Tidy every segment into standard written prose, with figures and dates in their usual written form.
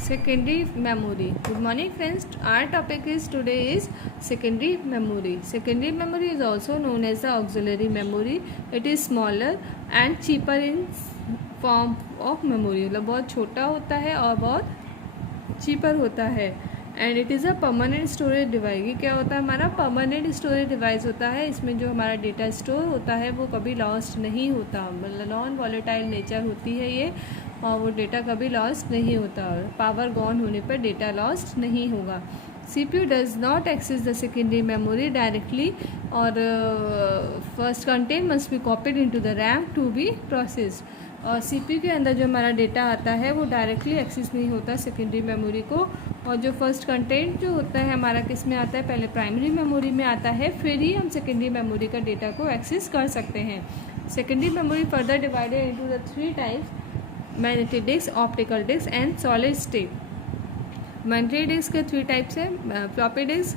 Secondary memory. Good morning friends, our topic is today is secondary memory. Secondary memory is also known as the auxiliary memory. It is smaller and cheaper in form of memory. मतलब बहुत छोटा होता है और बहुत cheaper होता है. And it is a permanent storage device. ये क्या होता है, हमारा परमानेंट स्टोरेज डिवाइस होता है. इसमें जो हमारा डेटा स्टोर होता है वो कभी लॉस्ट नहीं होता. मतलब नॉन वॉलेटाइल नेचर होती है ये, और वो डेटा कभी लॉस्ट नहीं होता. पावर गॉन होने पर डेटा लॉस्ट नहीं होगा. CPU does not access the secondary memory directly, और first content must be copied into the RAM to be processed. और CPU के अंदर जो हमारा डेटा आता है वो डायरेक्टली एक्सेस नहीं होता सेकेंडरी मेमोरी को. और जो फर्स्ट कंटेंट जो होता है हमारा किस में आता है, पहले प्राइमरी मेमोरी में आता है, फिर ही हम सेकेंडरी मेमोरी का डेटा को एक्सेस कर सकते हैं. Secondary memory further divided into the 3 types: magnetic disk, optical disk and solid state. Magnetic disk के 3 टाइप्स है: floppy disk,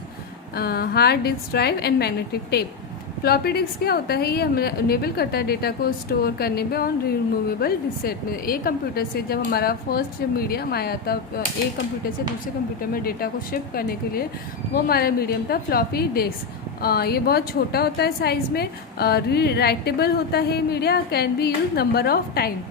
hard disk drive and magnetic tape. Floppy disk क्या होता है, ये हमें इनेबल करता है डेटा को स्टोर करने में ऑन रिमूवेबल डिस्क में. एक कंप्यूटर से जब हमारा फर्स्ट जब मीडियम आया था एक कंप्यूटर से दूसरे कंप्यूटर में डेटा को शिफ्ट करने के लिए, वो हमारा मीडियम था फ्लॉपी डिस्क. ये बहुत छोटा होता है साइज़ में, री राइटेबल होता है media, can be use number of time.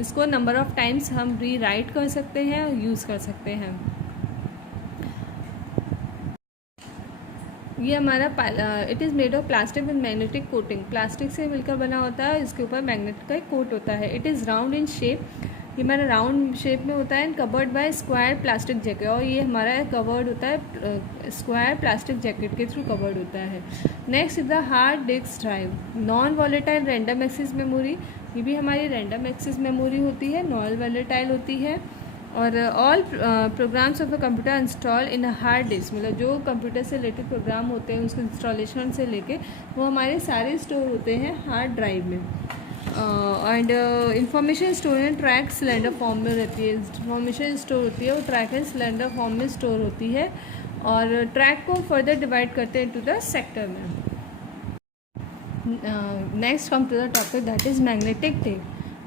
इसको नंबर ऑफ टाइम्स हम री राइट कर सकते हैं और यूज़ कर सकते हैं. ये हमारा it is made of plastic with magnetic coating. Plastic से मिलकर बना होता है, इसके ऊपर मैग्नेट का एक कोट होता है. It is round in shape. ये हमारा राउंड शेप में होता है. And covered by square plastic jacket. और ये हमारा कवर्ड होता है स्क्वायर प्लास्टिक जैकेट के थ्रू कवर्ड होता है. Next is the hard disk drive. Non volatile random access memory. ये भी हमारी रैंडम एक्सेस मेमोरी होती है, नॉन वॉलेटाइल होती है. और all programmes of a computer install in a hard disk. मतलब जो कंप्यूटर से रिलेटेड प्रोग्राम होते हैं उसके इंस्टॉलेशन से लेके वो हमारे सारे स्टोर होते हैं हार्ड ड्राइव में. एंड इंफॉर्मेशन स्टोर इन ट्रैक सिलेंडर फॉर्म में रहती है. इंफॉर्मेशन स्टोर होती है वो ट्रैक एंड सिलेंडर फॉर्म में स्टोर होती है. और ट्रैक को फर्दर डिवाइड करते हैं इनटू द सेक्टर में. Next come to the topic that is magnetic tape.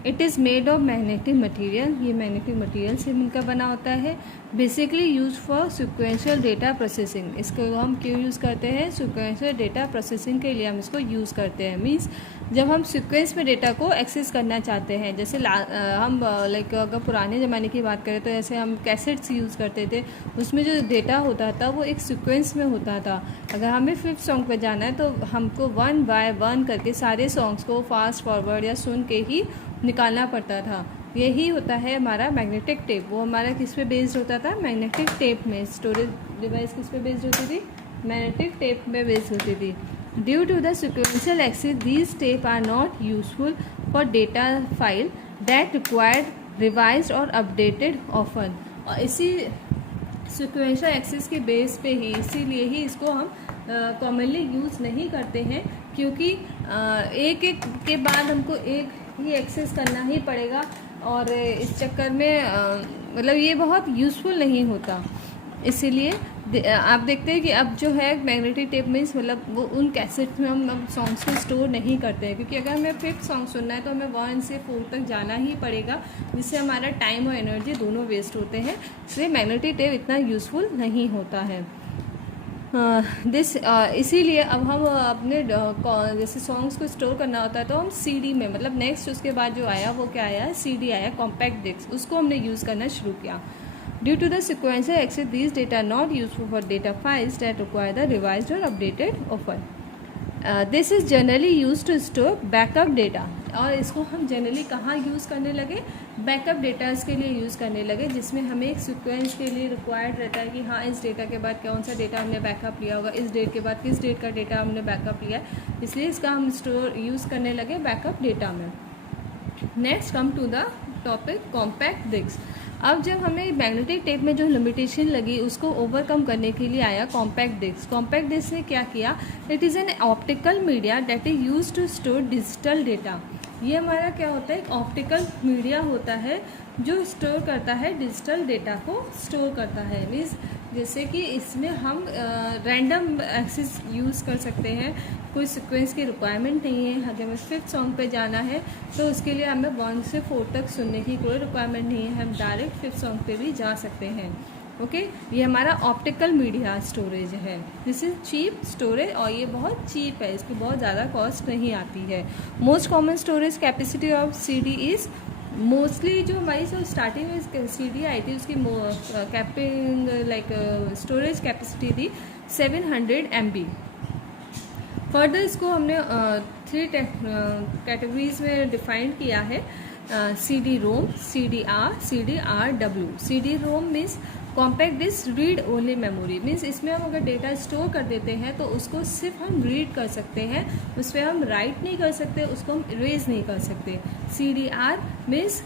It is made of magnetic material. ये मैग्नेटिक मटीरियल से मिलकर बना होता है. Basically use for sequential data processing. इसको हम क्यों यूज़ करते हैं, सिक्वेंशियल डेटा प्रोसेसिंग के लिए हम इसको यूज़ करते हैं. मीन्स जब हम सीक्वेंस में डेटा को एक्सेस करना चाहते हैं, जैसे हम लाइक अगर पुराने ज़माने की बात करें तो जैसे हम कैसेट्स यूज़ करते थे, उसमें जो डेटा होता था वो एक सीक्वेंस में होता था. अगर हमें 5th सॉन्ग पे जाना है तो हमको 1 बाय 1 करके सारे सॉन्ग्स को फास्ट फॉरवर्ड या सुन के ही निकालना पड़ता था. यही होता है हमारा मैग्नेटिक टेप. वो हमारा किस पे बेस्ड होता था, मैग्नेटिक टेप में. स्टोरेज डिवाइस किस पे बेस्ड होती थी, मैग्नेटिक टेप में बेस्ड होती थी. Due to the sequential access these tape are not useful for data file that required revised और अपडेटेड ऑफन. और इसी सिक्वेंशियल एक्सेस के बेस पे ही, इसीलिए ही इसको हम कॉमनली यूज़ नहीं करते हैं, क्योंकि एक एक के बाद हमको एक ही एक्सेस करना ही पड़ेगा. और इस चक्कर में मतलब ये बहुत यूज़फुल नहीं होता. इसीलिए आप देखते हैं कि अब जो है मैग्नेटिक टेप मीन्स मतलब वो उन कैसेट्स में हम सॉन्ग्स को स्टोर नहीं करते हैं, क्योंकि अगर हमें 5th सॉन्ग सुनना है तो हमें 1 से 4 तक जाना ही पड़ेगा, जिससे हमारा टाइम और एनर्जी दोनों वेस्ट होते हैं. इसलिए मैग्नेटिक टेप इतना यूज़फुल नहीं होता है. इसीलिए अब हम अपने जैसे सॉन्ग्स को स्टोर करना होता है तो हम CD में, मतलब नेक्स्ट उसके बाद जो आया वो क्या आया, CD आया, कॉम्पैक्ट डिस्क. उसको हमने यूज़ करना शुरू किया. Due to the sequential access these data not useful for data files that require the revised और updated often. This is generally use to store backup data. और इसको हम जनरली कहाँ यूज़ करने लगे, बैकअप डेटाज के लिए यूज़ करने लगे, जिसमें हमें एक सीक्वेंस के लिए रिक्वायर्ड रहता है कि हाँ इस डेटा के बाद कौन सा डेटा हमने बैकअप लिया होगा, इस डेट के बाद किस डेट का डेटा हमने बैकअप लिया, इसलिए इसका हम स्टोर यूज़ करने लगे बैकअप डेटा में. Next come to the topic compact disc. अब जब हमें मैग्नेटिक टेप में जो लिमिटेशन लगी उसको ओवरकम करने के लिए आया कॉम्पैक्ट डिस्क. कॉम्पैक्ट डिस्क ने क्या किया, it is an optical media that is use to store digital data. ये हमारा क्या होता है, एक ऑप्टिकल मीडिया होता है जो स्टोर करता है डिजिटल डेटा को स्टोर करता है। मीन्स जैसे कि इसमें हम रैंडम एक्सेस यूज़ कर सकते हैं, कोई सीक्वेंस की रिक्वायरमेंट नहीं है। अगर हमें 5th सॉन्ग पे जाना है तो उसके लिए हमें 1 से 4 तक सुनने की कोई रिक्वायरमेंट नहीं है, हम डायरेक्ट 5th सॉन्ग पे भी जा सकते हैं। ओके ये हमारा ऑप्टिकल मीडिया स्टोरेज है। दिस इज़ चीप स्टोरेज और ये बहुत चीप है, इसकी बहुत ज़्यादा कॉस्ट नहीं आती है। Most common storage capacity of CD is, mostly जो हमारी जो स्टार्टिंग में CD आई थी उसकी कैपिंग लाइक स्टोरेज कैपेसिटी थी 700 MB। फर्दर इसको हमने 3 कैटेगरीज में डिफाइंड किया है, CD-ROM, CDR, CDRW। CD-ROM means compact disc read only memory, means इसमें हम अगर डेटा स्टोर कर देते हैं तो उसको सिर्फ हम रीड कर सकते हैं, उस पर हम राइट नहीं कर सकते, उसको हम इरेज नहीं कर सकते। CDR मीन्स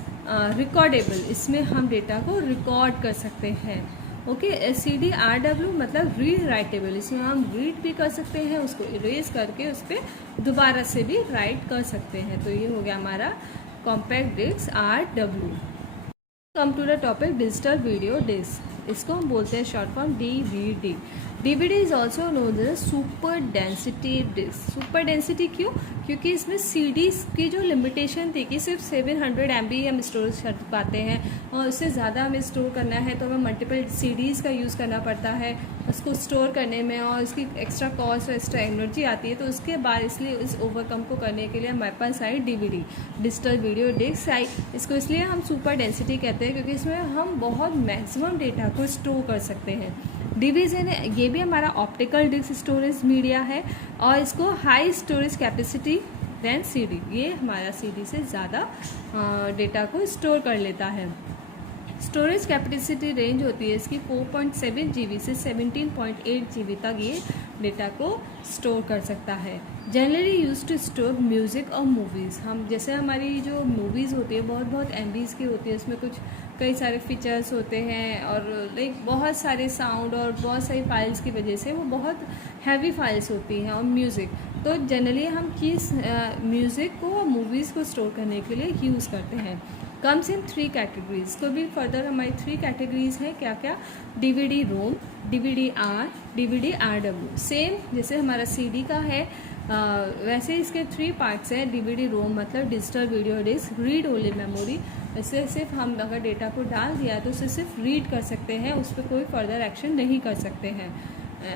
रिकॉर्डेबल, इसमें हम डेटा को रिकॉर्ड कर सकते हैं। ओके CDRW मतलब रीड राइटेबल, इसमें हम रीड भी कर सकते हैं, उसको इरेज करके उस पर दोबारा से भी राइट कर सकते हैं। तो ये हो गया हमारा compact disc RW। Come to the topic digital video disc, इसको हम बोलते हैं short form DVD। DVD is also known as super density disc. Super density क्यों? क्योंकि इसमें CDs की जो लिमिटेशन थी कि सिर्फ 700 MB हम स्टोरेज कर पाते हैं और उससे ज़्यादा हमें स्टोर करना है तो हमें मल्टीपल CDs का यूज़ करना पड़ता है उसको स्टोर करने में, और उसकी एक्स्ट्रा कॉस्ट और एक्स्ट्रा एनर्जी आती है। तो उसके बाद इसलिए इस ओवरकम को करने के लिए हमारे पास आई DVD, डिजिटल वीडियो डिस्क आई। इसको इसलिए हम सुपर डेंसिटी कहते हैं क्योंकि इसमें हम बहुत मैक्सिमम डेटा को स्टोर कर सकते हैं। डिवीजन है, ये भी हमारा ऑप्टिकल डिस्क स्टोरेज मीडिया है और इसको high storage capacity than CD, ये हमारा CD से ज़्यादा डेटा को स्टोर कर लेता है। स्टोरेज कैपेसिटी रेंज होती है इसकी 4.7 GB से 17.8 GB तक ये डेटा को स्टोर कर सकता है। Generally use to store music और मूवीज़, हम जैसे हमारी जो मूवीज़ होती है बहुत MBs की होती है, उसमें कुछ कई सारे फीचर्स होते हैं और लाइक बहुत सारे साउंड और बहुत सारी फाइल्स की वजह से वो बहुत हैवी फाइल्स होती हैं। और म्यूज़िक तो जनरली हम किस म्यूज़िक को और मूवीज़ को स्टोर करने के लिए यूज़ करते हैं। कम्स इन 3 कैटेगरीज, तो भी फर्दर हमारी 3 कैटेगरीज हैं क्या क्या, DVD-ROM, DVD-R, DVD-RW। सेम जैसे हमारा CD का है वैसे इसके 3 पार्ट्स हैं। DVD-ROM मतलब digital video disc, read only memory, इससे सिर्फ हम अगर डेटा को डाल दिया तो उसे सिर्फ रीड कर सकते हैं, उस पर कोई फर्दर एक्शन नहीं कर सकते हैं।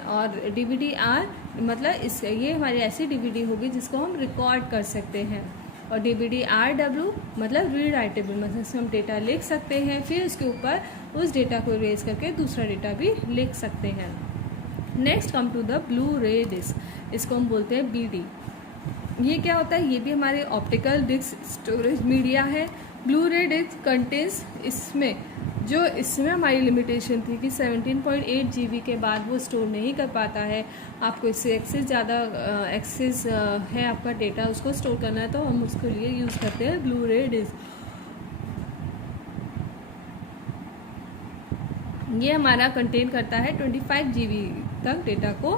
और DVD-R मतलब इस ये हमारी ऐसी DVD होगी जिसको हम रिकॉर्ड कर सकते हैं। और DVD-RW मतलब रीड राइटेबल, मतलब इसमें हम डेटा लिख सकते हैं, फिर उसके ऊपर उस डेटा को इरेज करके दूसरा डेटा भी लिख सकते हैं। Next come to the blu ray disc, इसको हम बोलते हैं BD। ये क्या होता है, ये भी हमारे ऑप्टिकल डिस्क स्टोरेज मीडिया है। ब्लू रे डिस्क कंटेंस, इसमें हमारी लिमिटेशन थी कि 17.8 GB के बाद वो स्टोर नहीं कर पाता है, आपको इससे एक्सेस है आपका डेटा उसको स्टोर करना है तो हम उसके लिए यूज़ करते हैं ब्लू रे डिस्क। ये हमारा कंटेन करता है 25 GB तक डेटा को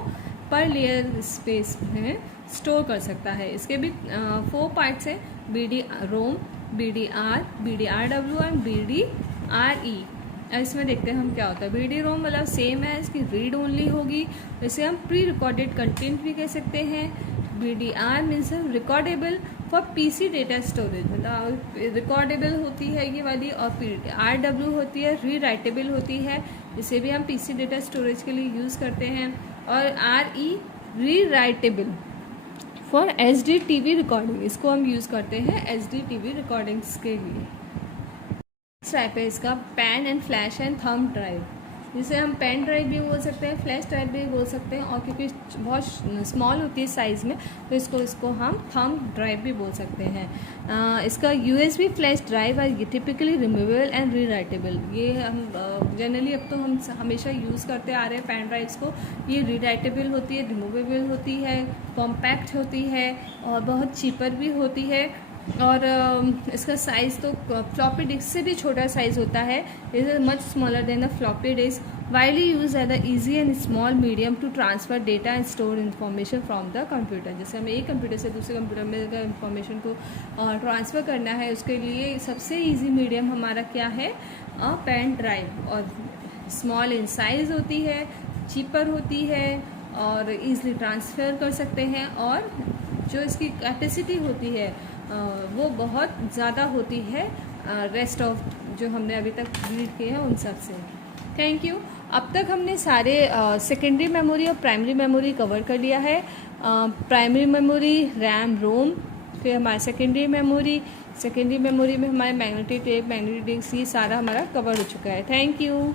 पर लेयर स्पेस में स्टोर कर सकता है। इसके भी 4 पार्ट्स हैं, BD-ROM, BD-R, BD-RW and BD-RE। इसमें देखते हैं हम क्या होता है। BD-ROM मतलब सेम है, इसकी रीड ओनली होगी, इसे हम प्री रिकॉर्डेड कंटेंट भी कह सकते हैं। BD-R means recordable for PC data storage, मतलब रिकॉर्डेबल होती है ये वाली, और RW होती है री राइटेबल होती है, इसे भी हम PC डेटा स्टोरेज के लिए यूज़ करते हैं। और RE री writable for HD TV recording, इसको हम यूज़ करते हैं HD TV रिकॉर्डिंग्स के लिए। टाइप है इसका pen and flash and thumb drive, जिसे हम पेन ड्राइव भी बोल सकते हैं, फ्लैश ड्राइव भी बोल सकते हैं, और क्योंकि बहुत स्मॉल होती है साइज़ में तो इसको हम थंब ड्राइव भी बोल सकते हैं। इसका USB फ्लैश ड्राइव है टिपिकली रिमूवेबल एंड रीराइटेबल, ये हम जनरली अब तो हम हमेशा यूज़ करते आ रहे हैं पेन ड्राइव्स को। ये रीराइटेबल होती है, रिमूवेबल होती है, कॉम्पैक्ट होती है और बहुत चीपर भी होती है। और इसका साइज़ तो फ्लॉपी डिस्क से भी छोटा साइज़ होता है. It is much smaller than the floppy disk. Widely use as the easy and small medium to transfer data and store information from the computer. जैसे हमें एक कंप्यूटर से दूसरे कंप्यूटर में अगर इन्फॉर्मेशन को ट्रांसफ़र करना है, उसके लिए सबसे ईजी मीडियम हमारा क्या है? Pen drive. और स्मॉल इन साइज़ होती है, चीपर होती है और ईज़िली ट्रांसफ़र कर सकते हैं. और जो इसकी कैपेसिटी होती है वो बहुत ज़्यादा होती है रेस्ट ऑफ जो हमने अभी तक रीड किए हैं उन सब से. Thank you. अब तक हमने सारे सेकेंडरी मेमोरी और प्राइमरी मेमोरी कवर कर लिया है. प्राइमरी मेमोरी रैम रोम, फिर हमारा सेकेंडरी मेमोरी में हमारे मैग्नेटिक टेप, मैग्नेटिक डिस्क, ये सारा हमारा कवर हो चुका है. Thank you.